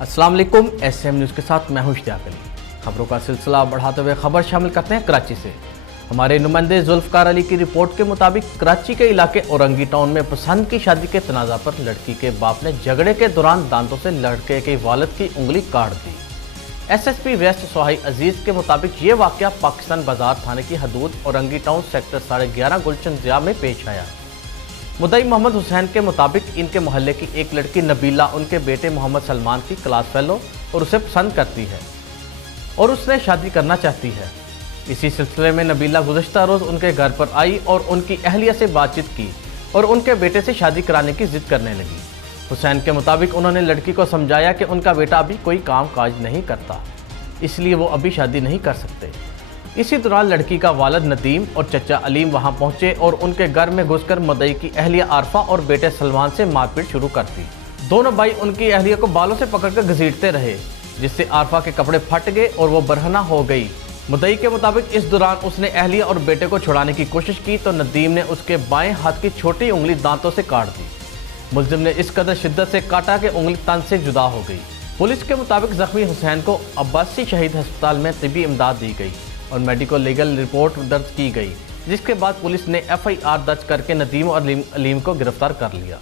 अस्सलाम वालेकुम। SM news के साथ मैं हूं इश्तियाक अली। खबरों का सिलसिला बढ़ाते हुए खबर शामिल करते हैं कराची से। हमारे नुमाइंदे जुल्फकार अली की रिपोर्ट के मुताबिक कराची के इलाके औरंगी टाउन में पसंद की शादी के तनाज़ा पर लड़की के बाप ने झगड़े के दौरान दांतों से लड़के के वालिद की उंगली काट दी। एसएसपी वेस्ट सोहाई अजीज के मुताबिक ये वाक़या पाकिस्तान बाजार थाने की हदूद औरंगी टाउन सेक्टर 11.5 गुलशन ज़िया में पेश आया। मुद्दई मोहम्मद हुसैन के मुताबिक इनके मोहल्ले की एक लड़की नबीला उनके बेटे मोहम्मद सलमान की क्लास फेलो और उसे पसंद करती है और उसने शादी करना चाहती है। इसी सिलसिले में नबीला गुज़श्ता रोज़ उनके घर पर आई और उनकी अहलिया से बातचीत की और उनके बेटे से शादी कराने की जिद करने लगी। हुसैन के मुताबिक उन्होंने लड़की को समझाया कि उनका बेटा अभी कोई काम काज नहीं करता, इसलिए वो अभी शादी नहीं कर सकते। इसी दौरान लड़की का वालिद नदीम और चचा अलीम वहां पहुंचे और उनके घर में घुसकर मुद्दई की अहलिया आरफा और बेटे सलमान से मारपीट शुरू कर दी। दोनों भाई उनकी अहलिया को बालों से पकड़कर घसीटते रहे, जिससे आरफा के कपड़े फट गए और वो बरहना हो गई। मुद्दई के मुताबिक इस दौरान उसने अहलिया और बेटे को छुड़ाने की कोशिश की तो नदीम ने उसके बाएं हाथ की छोटी उंगली दांतों से काट दी। मुलजिम ने इस कदर शिद्दत से काटा कि उंगली तन से जुदा हो गई। पुलिस के मुताबिक जख्मी हुसैन को अब्बासी शहीद अस्पताल में तिबी इमदाद दी गई और मेडिकल लीगल रिपोर्ट दर्ज की गई, जिसके बाद पुलिस ने FIR दर्ज करके नदीम और अलीम को गिरफ्तार कर लिया।